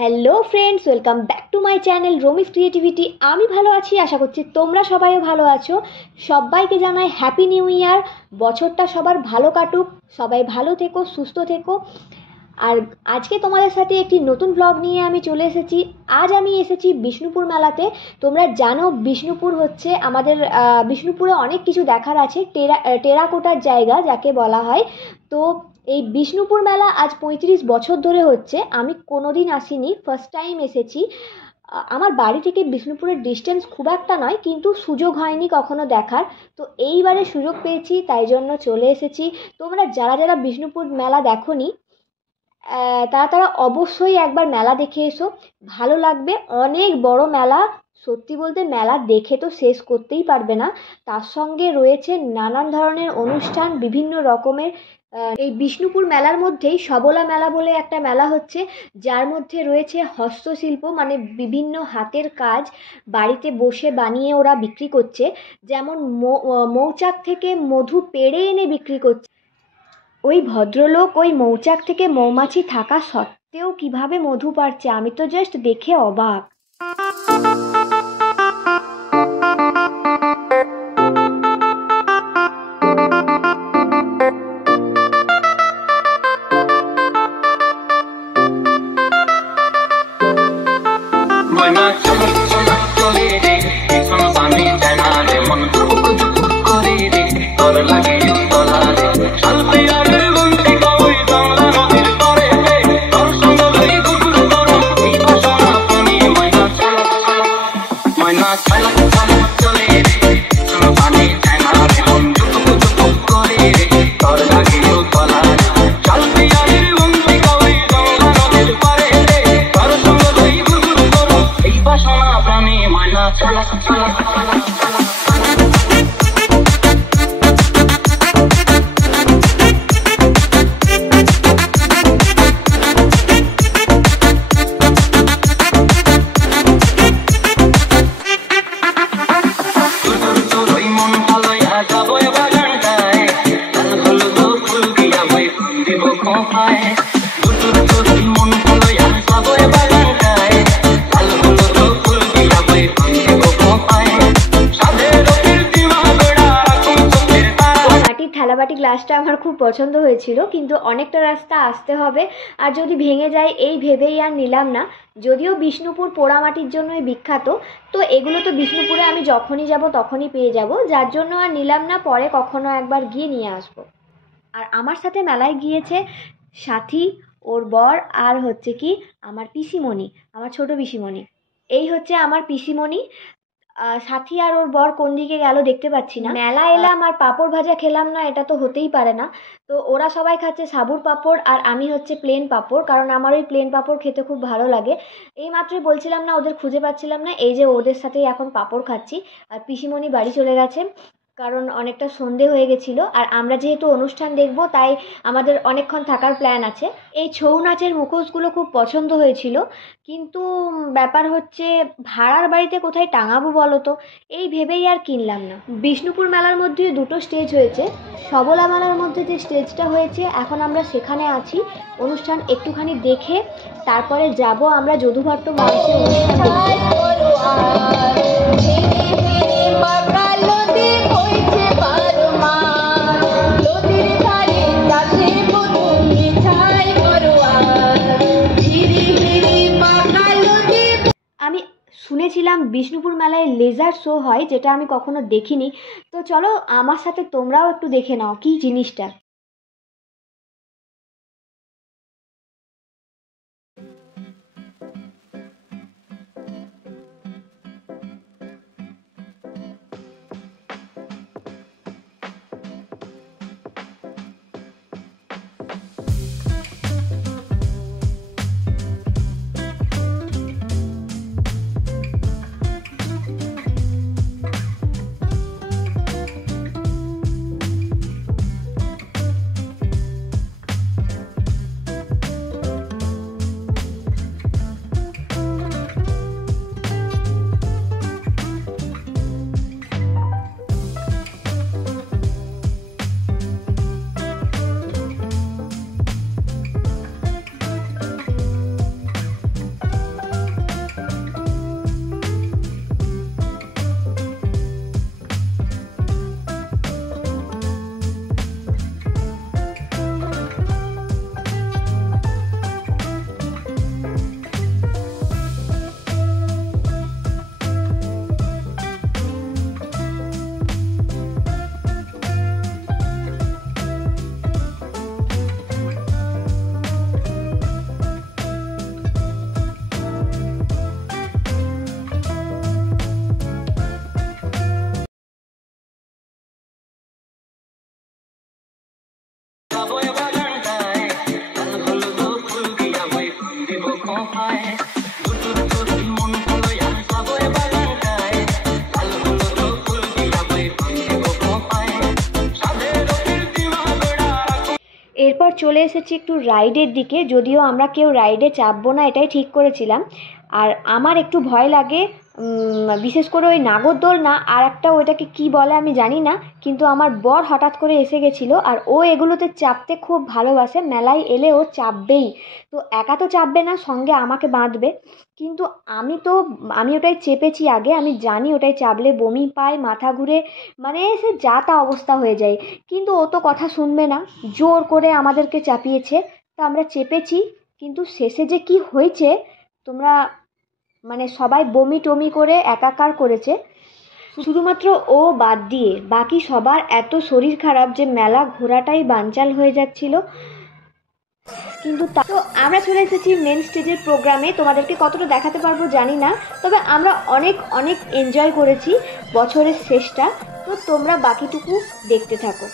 Hello friends, welcome back to my channel Romi's creativity. আমি ভালো আছি, আশা করছি তোমরা সবাইও ভালো আছো। সবাইকে জানাই হ্যাপি নিউ ইয়ার। বছরটা সবার ভালো কাটুক, সবাই ভালো থেকো, সুস্থ থেকো। আর আজকে তোমাদের সাথে একটি নতুন ব্লগ নিয়ে আমি চলে এসেছি। আজ আমি এসেছি বিষ্ণুপুর মেলাতে। তোমরা জানো বিষ্ণুপুর হচ্ছে আমাদের বিষ্ণুপুরে অনেক কিছু দেখার আছে। টেরাকোটার জায়গা যাকে বলা হয়। তো এই বিষ্ণুপুর মেলা আজ ৩৫ বছর ধরে হচ্ছে। আমি কোনোদিন আসিনি, ফার্স্ট টাইম এসেছি। আমার বাড়ি থেকে বিষ্ণুপুরের ডিস্টেন্স খুব একটা নয়, কিন্তু সুযোগ হয়নি কখনো দেখার। তো এইবারে সুযোগ পেয়েছি, তাই জন্য চলে এসেছি। তোমরা যারা যারা বিষ্ণুপুর মেলা দেখোনি, তারা অবশ্যই একবার মেলা দেখে এসো, ভালো লাগবে। অনেক বড় মেলা, সত্যি বলতে মেলা দেখে তো শেষ করতেই পারবে না। তার সঙ্গে রয়েছে নানান ধরনের অনুষ্ঠান, বিভিন্ন রকমের। এই বিষ্ণুপুর মেলার মধ্যেই সবলা মেলা বলে একটা মেলা হচ্ছে, যার মধ্যে রয়েছে হস্তশিল্প, মানে বিভিন্ন হাতের কাজ বাড়িতে বসে বানিয়ে ওরা বিক্রি করছে। যেমন মৌচাক থেকে মধু পেড়ে এনে বিক্রি করছে। ওই ভদ্রলোক ওই মৌচাক থেকে মৌমাছি থাকা সত্ত্বেও কিভাবে মধু পাচ্ছে, আমি তো জাস্ট দেখে অবাক। থালাবাটি গ্লাসটা আমার খুব পছন্দ হয়েছিল, কিন্তু অনেকটা রাস্তা আসতে হবে, আর যদি ভেঙে যায় এই ভেবেই আর নিলাম না। যদিও বিষ্ণুপুর পোড়ামাটির জন্যই বিখ্যাত, তো এগুলো তো বিষ্ণুপুরে আমি যখনই যাব তখনই পেয়ে যাব, যার জন্য আর নিলাম না, পরে কখনো একবার গিয়ে নিয়ে আসবো। আর আমার সাথে মেলায় গিয়েছে সাথী, ওর বর, আর হচ্ছে কি আমার পিসিমণি, আমার ছোট পিসিমণি। এই হচ্ছে আমার পিসিমণি। সাথী আর ওর বর কোন দিকে গেল দেখতে পাচ্ছি না। মেলা এলাম আর পাঁপড় ভাজা খেলাম না, এটা তো হতেই পারে না। তো ওরা সবাই খাচ্ছে সাবুর পাঁপড়, আর আমি হচ্ছে প্লেন পাঁপড়, কারণ আমার ওই প্লেন পাঁপড় খেতে খুব ভালো লাগে। এই মাত্রই বলছিলাম না ওদের খুঁজে পাচ্ছিলাম না, এই যে ওদের সাথেই এখন পাঁপড় খাচ্ছি। আর পিসিমণি বাড়ি চলে গেছে, কারণ অনেকটা সন্ধে হয়ে গেছিলো। আর আমরা যেহেতু অনুষ্ঠান দেখব, তাই আমাদের অনেকক্ষণ থাকার প্ল্যান আছে। এই ছৌ নাচের মুখোশগুলো খুব পছন্দ হয়েছিল, কিন্তু ব্যাপার হচ্ছে ভাড়ার বাড়িতে কোথায় টাঙাবো বলো তো, এই ভেবেই আর কিনলাম না। বিষ্ণুপুর মেলার মধ্যে দুটো স্টেজ হয়েছে। সবলা মেলার মধ্যে যে স্টেজটা হয়েছে, এখন আমরা সেখানে আছি। অনুষ্ঠান একটুখানি দেখে তারপরে যাব আমরা যদুভট্ট মঞ্চে অনুষ্ঠান আমি শুনেছিলাম বিষ্ণুপুর মেলায় লেজার শো হয়, যেটা আমি কখনো দেখিনি। তো চলো আমার সাথে তোমরাও একটু দেখে নাও কি জিনিসটা। চলে এসেছি একটু রাইডের দিকে, যদিও আমরা কেউ রাইডে চাপবো না এটাই ঠিক করেছিলাম। আর আমার একটু ভয় লাগে, বিশেষ করে ওই নাগরদোলনা, আর একটা ওইটাকে কি বলে আমি জানি না, কিন্তু আমার বর হঠাৎ করে এসে গেছিলো আর ও এগুলোতে চাপতে খুব ভালোবাসে, মেলায় এলে ও চাপবেই। তো একা তো চাপবে না, সঙ্গে আমাকে বাঁধবে। কিন্তু আমি ওটাই চেপেছি আগে, আমি জানি ওটাই চাপলে বমি পায়, মাথা ঘুরে, মানে সে যা তা অবস্থা হয়ে যায়। কিন্তু ও তো কথা শুনবে না, জোর করে আমাদেরকে চাপিয়েছে। তো আমরা চেপেছি, কিন্তু শেষে যে কি হয়েছে তোমরা, মানে সবাই বমি টমি করে একাকার করেছে, শুধুমাত্র ও বাদ দিয়ে বাকি সবার এত শরীর খারাপ যে মেলা ঘোরাটাই বানচাল হয়ে যাচ্ছিল। কিন্তু তো আমরা চলে এসেছি মেন স্টেজের প্রোগ্রামে, তোমাদেরকে কতটা দেখাতে পারবো জানি না, তবে আমরা অনেক অনেক এনজয় করেছি বছরের শেষটা। তো তোমরা বাকিটুকু দেখতে থাকো।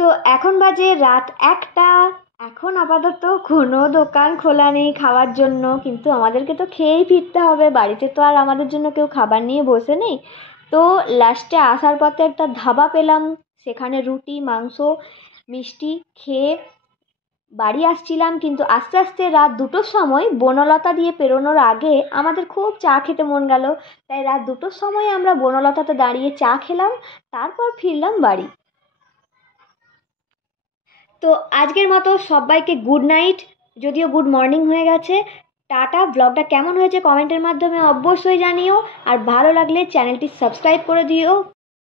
তো এখন বাজে রাত 1টা। এখন আপাতত কোনো দোকান খোলা নেই খাওয়ার জন্য, কিন্তু আমাদেরকে তো খেয়েই ফিরতে হবে, বাড়িতে তো আর আমাদের জন্য কেউ খাবার নিয়ে বসে নেই। তো লাস্টে আসার পথে একটা ধাবা পেলাম, সেখানে রুটি মাংস মিষ্টি খেয়ে বাড়ি আসছিলাম। কিন্তু আস্তে আস্তে রাত 2টোর সময় বনলতা দিয়ে পেরোনোর আগে আমাদের খুব চা খেতে মন গেল, তাই রাত 2টোর সময় আমরা বনলতাতে দাঁড়িয়ে চা খেলাম, তারপর ফিরলাম বাড়ি। তো আজকের মতো সবাইকে গুড নাইট, যদিও গুড মর্নিং হয়ে গেছে। টাটা। ব্লগটা কেমন হয়েছে কমেন্টের মাধ্যমে অবশ্যই জানিও, আর ভালো লাগলে চ্যানেলটি সাবস্ক্রাইব করে দিও।